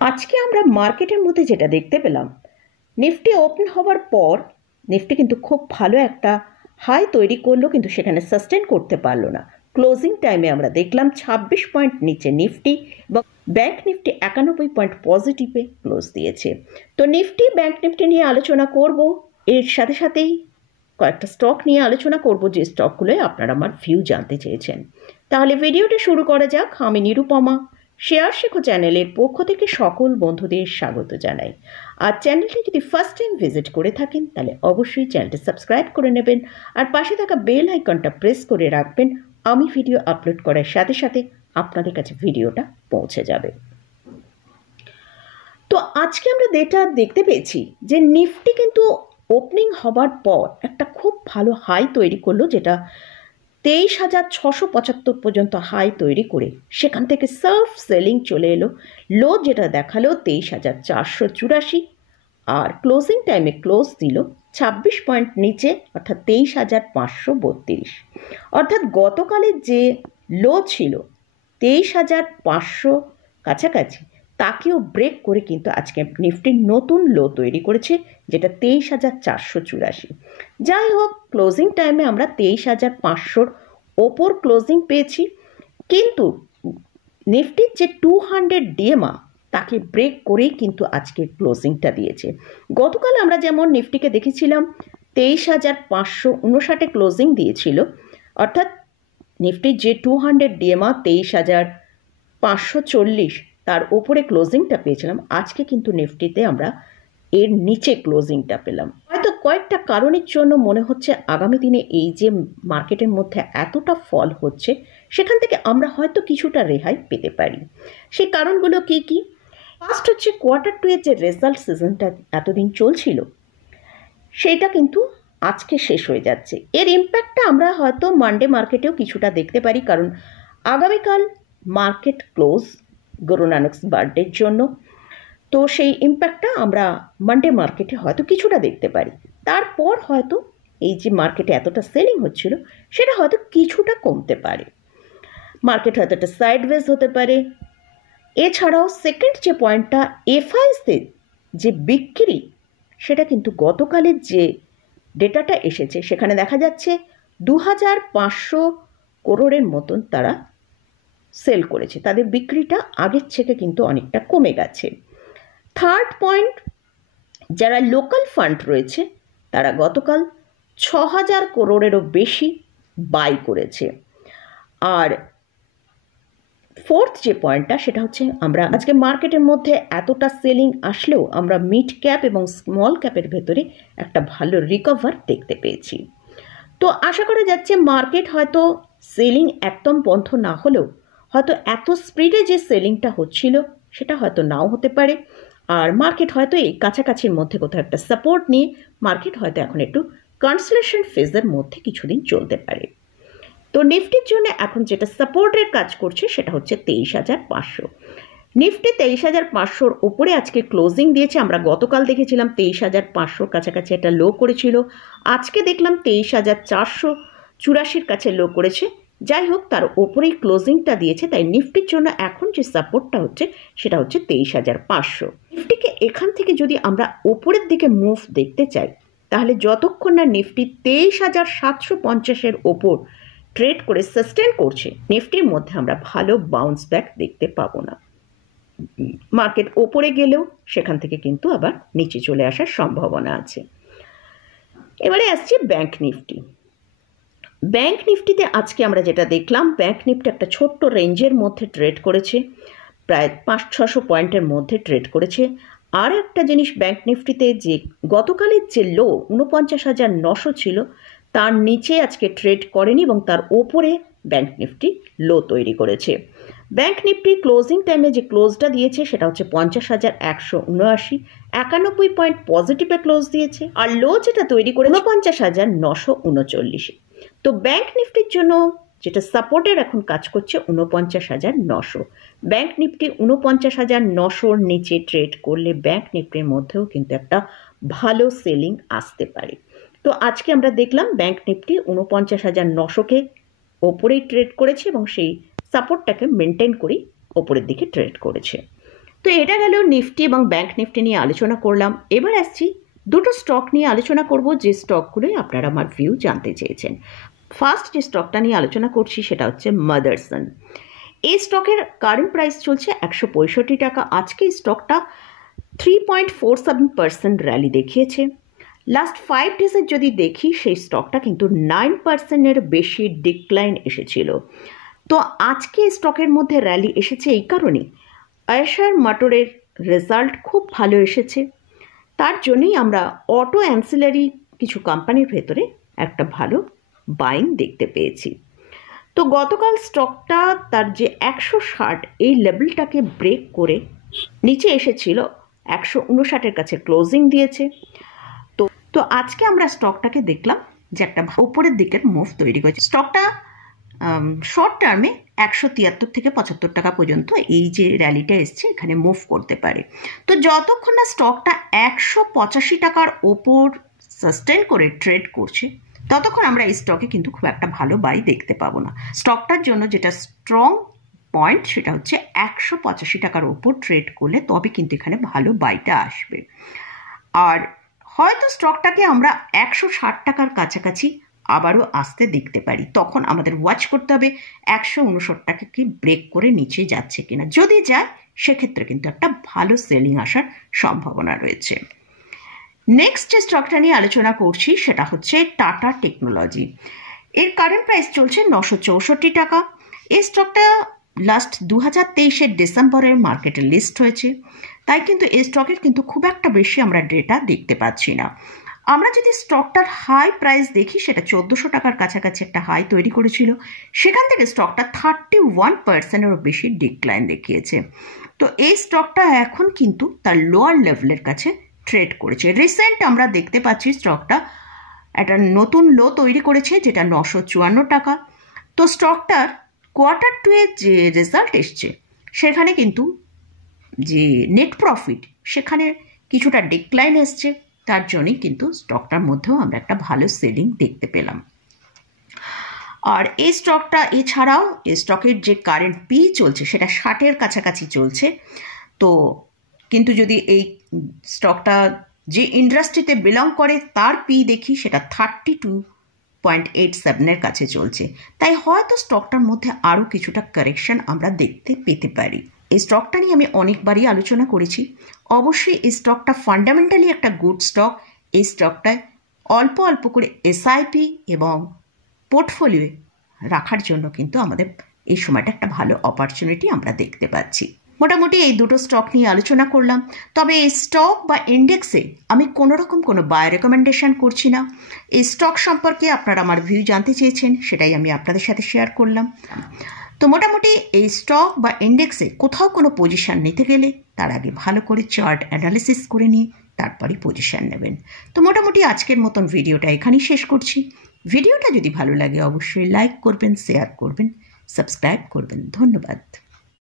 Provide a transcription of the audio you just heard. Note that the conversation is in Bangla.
আজকে আমরা মার্কেটের মধ্যে যেটা দেখতে পেলাম, নিফটি ওপেন হওয়ার পর নিফটি কিন্তু খুব ভালো একটা হাই তৈরি করলো, কিন্তু সেখানে সাস্টেন করতে পারলো না। ক্লোজিং টাইমে আমরা দেখলাম 26 পয়েন্ট নিচে নিফটি এবং ব্যাংক নিফটি 91 পয়েন্ট পজিটিভে ক্লোজ দিয়েছে। তো নিফটি ব্যাংক নিফটি নিয়ে আলোচনা করব, এর সাথে সাথেই কয়েকটা স্টক নিয়ে আলোচনা করব, যে স্টকগুলোয় আপনারা আমার ভিউ জানতে চেয়েছেন। তাহলে ভিডিওটা শুরু করা যাক। আমি নিরুপমা, শেয়ার শেখো চ্যানেলের পক্ষ থেকে সকল বন্ধুদের স্বাগত জানাই। আর চ্যানেলটি যদি ফার্স্ট টাইম ভিজিট করে থাকেন তাহলে অবশ্যই চ্যানেলটি সাবস্ক্রাইব করে নেবেন আর পাশে থাকা বেল আইকনটা প্রেস করে রাখবেন। আমি ভিডিও আপলোড করার সাথে সাথে আপনাদের কাছে ভিডিওটা পৌঁছে যাবে। তো আজকে আমরা যেটা দেখতে পেয়েছি যে নিফটি কিন্তু ওপেনিং হবার পর একটা খুব ভালো হাই তৈরি করলো, যেটা 23,675 পর্যন্ত হাই তৈরি করে সেখান থেকে সার্ফ সেলিং চলে এলো। লো যেটা দেখালো 23,484, আর ক্লোজিং টাইমে ক্লোজ দিল 26 পয়েন্ট নিচে, অর্থাৎ 23,532। অর্থাৎ গতকালের যে লো ছিল 23,500 কাছাকাছি, তাকেও ব্রেক করে কিন্তু আজকে নিফটির নতুন লো তৈরি করেছে, যেটা 23,484। যাই হোক, ক্লোজিং টাইমে আমরা 23,500 ওপর ক্লোজিং পেয়েছি, কিন্তু নিফটির যে 200 ডিএমআ তাকে ব্রেক করেই কিন্তু আজকে ক্লোজিংটা দিয়েছে। গতকাল আমরা যেমন নিফটিকে দেখেছিলাম 23,559 ক্লোজিং দিয়েছিল, অর্থাৎ নিফটির যে 200 ডিএমআ 23,540, তার ওপরে ক্লোজিংটা পেয়েছিলাম। আজকে কিন্তু নিফটিতে আমরা এর নিচে ক্লোজিংটা পেলাম। হয়তো কয়েকটা কারণের জন্য মনে হচ্ছে আগামী দিনে এই যে মার্কেটের মধ্যে এতটা ফল হচ্ছে, সেখান থেকে আমরা হয়তো কিছুটা রেহাই পেতে পারি। সেই কারণগুলো কি কি? ফার্স্ট হচ্ছে Q2 এর যে রেজাল্ট সিজনটা এতদিন চলছিল, সেটা কিন্তু আজকে শেষ হয়ে যাচ্ছে। এর ইম্প্যাক্টটা আমরা হয়তো মানডে মার্কেটেও কিছুটা দেখতে পারি, কারণ আগামীকাল মার্কেট ক্লোজ গুরু নানকস বার্থডের জন্য। তো সেই ইম্প্যাক্টটা আমরা মানডে মার্কেটে হয়তো কিছুটা দেখতে পারি। তারপর হয়তো এই যে মার্কেটে এতটা সেলিং হচ্ছিল, সেটা হয়তো কিছুটা কমতে পারে। মার্কেট হয়তো একটা সাইডওয়েজ হতে পারে। এছাড়াও সেকেন্ড যে পয়েন্টটা, এফআইসের যে বিক্রি, সেটা কিন্তু গতকালের যে ডেটাটা এসেছে সেখানে দেখা যাচ্ছে 2,500 করোড়ের মতন তারা সেল করেছে। তাদের বিক্রিটা আগের থেকে কিন্তু অনেকটা কমে গেছে। থার্ড পয়েন্ট, যারা লোকাল ফান্ড রয়েছে তারা গতকাল 6,000 করোড়েরও বেশি বাই করেছে। আর ফোর্থ যে পয়েন্টটা, সেটা হচ্ছে আমরা আজকে মার্কেটের মধ্যে এতটা সেলিং আসলেও আমরা মিড ক্যাপ এবং স্মল ক্যাপের ভেতরে একটা ভালো রিকভার দেখতে পেয়েছি। তো আশা করা যাচ্ছে মার্কেট হয়তো সেলিং একদম বন্ধ না হলেও হয়তো এত স্পিডে যে সেলিংটা হচ্ছিল সেটা হয়তো নাও হতে পারে। আর মার্কেট হয়তো এই কাছাকাছির মধ্যে কোথাও একটা সাপোর্ট নিয়ে মার্কেট হয়তো এখন একটু কনসোলিডেশন ফেজের মধ্যে কিছুদিন চলতে পারে। তো নিফটির জন্য এখন যেটা সাপোর্টের কাজ করছে সেটা হচ্ছে 23,500। নিফটি 23,500 ওপরে আজকে ক্লোজিং দিয়েছে। আমরা গতকাল দেখেছিলাম 23,500 কাছাকাছি একটা লো করেছিল, আজকে দেখলাম 23,484 কাছে লো করেছে। যাই হোক, তার ওপরেই ক্লোজিংটা দিয়েছে, তাই নিফটির জন্য এখন যে সাপোর্টটা হচ্ছে সেটা হচ্ছে 23,500। নিফটিকে এখান থেকে যদি আমরা ওপরের দিকে মুভ দেখতে চাই, তাহলে যতক্ষণ না নিফটি 23,750-এর ওপর ট্রেড করে সাস্টেন করছে, নিফটির মধ্যে আমরা ভালো বাউন্স ব্যাক দেখতে পাবো না। মার্কেট ওপরে গেলেও সেখান থেকে কিন্তু আবার নিচে চলে আসার সম্ভাবনা আছে। এবারে আসছে ব্যাংক নিফটি। ব্যাংক নিফটিতে আজকে আমরা যেটা দেখলাম, ব্যাংক নিফটি একটা ছোট্ট রেঞ্জের মধ্যে ট্রেড করেছে, প্রায় 500-600 পয়েন্টের মধ্যে ট্রেড করেছে। আর একটা জিনিস ব্যাংক নিফটিতে, যে গতকালের যে লো 49,900 ছিল, তার নিচে আজকে ট্রেড করেনি এবং তার ওপরে ব্যাংক নিফটি লো তৈরি করেছে। ব্যাংক নিফটি ক্লোজিং টাইমে যে ক্লোজটা দিয়েছে সেটা হচ্ছে 50,179, 91 পয়েন্ট পজিটিভে ক্লোজ দিয়েছে। আর লো যেটা তৈরি করে 49,939। তো ব্যাংক নিফটির জন্য যেটা সাপোর্টের এখন কাজ করছে 49,900। ব্যাংক নিফটি 49,900-র নিচে ট্রেড করলে ব্যাংক নিফটির মধ্যেও কিন্তু একটা ভালো সেলিং আসতে পারে। তো আজকে আমরা দেখলাম ব্যাংক নিফটি 49,900-কে ওপরেই ট্রেড করেছে এবং সেই সাপোর্টটাকে মেনটেন করেই ওপরের দিকে ট্রেড করেছে। তো এটা গেল নিফটি এবং ব্যাংক নিফটি নিয়ে আলোচনা করলাম। এবার আসছি দুটো স্টক নিয়ে আলোচনা করব, যে স্টকগুলোই আপনারা আমার ভিউ জানতে চেয়েছেন। ফার্স্ট যে স্টকটা নিয়ে আলোচনা করছি সেটা হচ্ছে মাদারসন। এই স্টকের কারেন্ট প্রাইস চলছে 165 টাকা। আজকে এই স্টকটা 3.47% র্যালি দেখিয়েছে। লাস্ট 5 ডেজের যদি দেখি সেই স্টকটা কিন্তু 9%-এর বেশি ডিক্লাইন এসেছিল। তো আজকে স্টকের মধ্যে র্যালি এসেছে এই কারণে আয়েশার মোটরের রেজাল্ট খুব ভালো এসেছে, তার জন্যই আমরা অটো অ্যান্সিলারি কিছু কোম্পানির ভেতরে একটা ভালো বাইং দেখতে পেয়েছি। তো গতকাল স্টকটা তার যে 160 এই লেভেলটাকে ব্রেক করে নিচে এসেছিল, 159-এর কাছে ক্লোজিং দিয়েছে। তো আজকে আমরা স্টকটাকে দেখলাম যে একটা উপরের দিকের মুভ তৈরি করেছে। স্টকটা শর্ট টার্মে 173 থেকে 75 টাকা পর্যন্ত এই যে র্যালিটা এসছে এখানে মুভ করতে পারে। তো যতক্ষণ না স্টকটা 185 টাকার ওপর সাস্টেন করে ট্রেড করছে ততক্ষণ আমরা এই স্টকে কিন্তু খুব একটা ভালো বাই দেখতে পাবো না। স্টকটার জন্য যেটা স্ট্রং পয়েন্ট সেটা হচ্ছে 185 টাকার ওপর ট্রেড করলে তবে কিন্তু এখানে ভালো বাইটা আসবে। আর হয়তো স্টকটাকে আমরা 160 টাকার কাছাকাছি আবারও আসতে দেখতে পারি, তখন আমাদের ওয়াচ করতে হবে 159 টাকাকে ব্রেক করে নিচে যাচ্ছে কিনা। যদি যায় সেক্ষেত্রে কিন্তু একটা ভালো সেলিং আসার সম্ভাবনা রয়েছে। নেক্সট যে স্টকটা নিয়ে আলোচনা করছি সেটা হচ্ছে টাটা টেকনোলজি। এর কারেন্ট প্রাইস চলছে 964 টাকা। এই স্টকটা লাস্ট 2023-এর ডিসেম্বরের মার্কেটে লিস্ট হয়েছে, তাই কিন্তু এই স্টকের কিন্তু খুব একটা বেশি আমরা ডেটা দেখতে পাচ্ছি না। আমরা যদি স্টকটার হাই প্রাইস দেখি সেটা 1400 টাকার কাছাকাছি একটা হাই তৈরি করেছিল, সেখান থেকে স্টকটা 31%-এরও বেশি ডিক্লাইন দেখিয়েছে। তো এই স্টকটা এখন কিন্তু তার লোয়ার লেভেলের কাছে ট্রেড করেছে। রিসেন্ট আমরা দেখতে পাচ্ছি স্টকটা একটা নতুন লো তৈরি করেছে যেটা 954 টাকা। তো স্টকটার কোয়ার্টার 2-এর যে রেজাল্ট এসছে সেখানে কিন্তু যে নেট প্রফিট সেখানে কিছুটা ডিক্লাইন এসছে, তার জন্যই কিন্তু স্টকটার মধ্যেও আমরা একটা ভালো সেলিং দেখতে পেলাম। আর এই স্টকটা এছাড়াও এই স্টকের যে কারেন্ট পি চলছে সেটা 60-এর কাছাকাছি চলছে। তো কিন্তু যদি এই স্টকটা যে ইন্ডাস্ট্রিতে বিলং করে তার পি দেখি সেটা 32.87-এর কাছে চলছে, তাই হয়তো স্টকটার মধ্যে আরও কিছুটা কারেকশন আমরা দেখতে পেতে পারি। এই স্টকটা নিয়ে আমি অনেকবারই আলোচনা করেছি। অবশ্যই এই স্টকটা ফান্ডামেন্টালি একটা গুড স্টক। এই স্টকটায় অল্প অল্প করে এসআইপি এবং পোর্টফোলিও রাখার জন্য কিন্তু আমাদের এই সময়টা একটা ভালো অপরচুনিটি আমরা দেখতে পাচ্ছি। মোটামুটি এই দুটো স্টক নিয়ে আলোচনা করলাম। তবে এই স্টক বা ইন্ডেক্সে আমি কোনো রকম কোনো বাই রেকমেন্ডেশন করছি না। এই স্টক সম্পর্কে আপনারা আমার ভিউ জানতে চেয়েছেন, সেটাই আমি আপনাদের সাথে শেয়ার করলাম। তো মোটামুটি এই স্টক বা ইন্ডেক্সে কোথাও কোনো পজিশন নিতে গেলে তার আগে ভালো করে চার্ট অ্যানালিসিস করে নিয়ে তারপরে পজিশন নেবেন। তো মোটামুটি আজকের মতন ভিডিওটা এখানেই শেষ করছি। ভিডিওটা যদি ভালো লাগে অবশ্যই লাইক করবেন, শেয়ার করবেন, সাবস্ক্রাইব করবেন। ধন্যবাদ।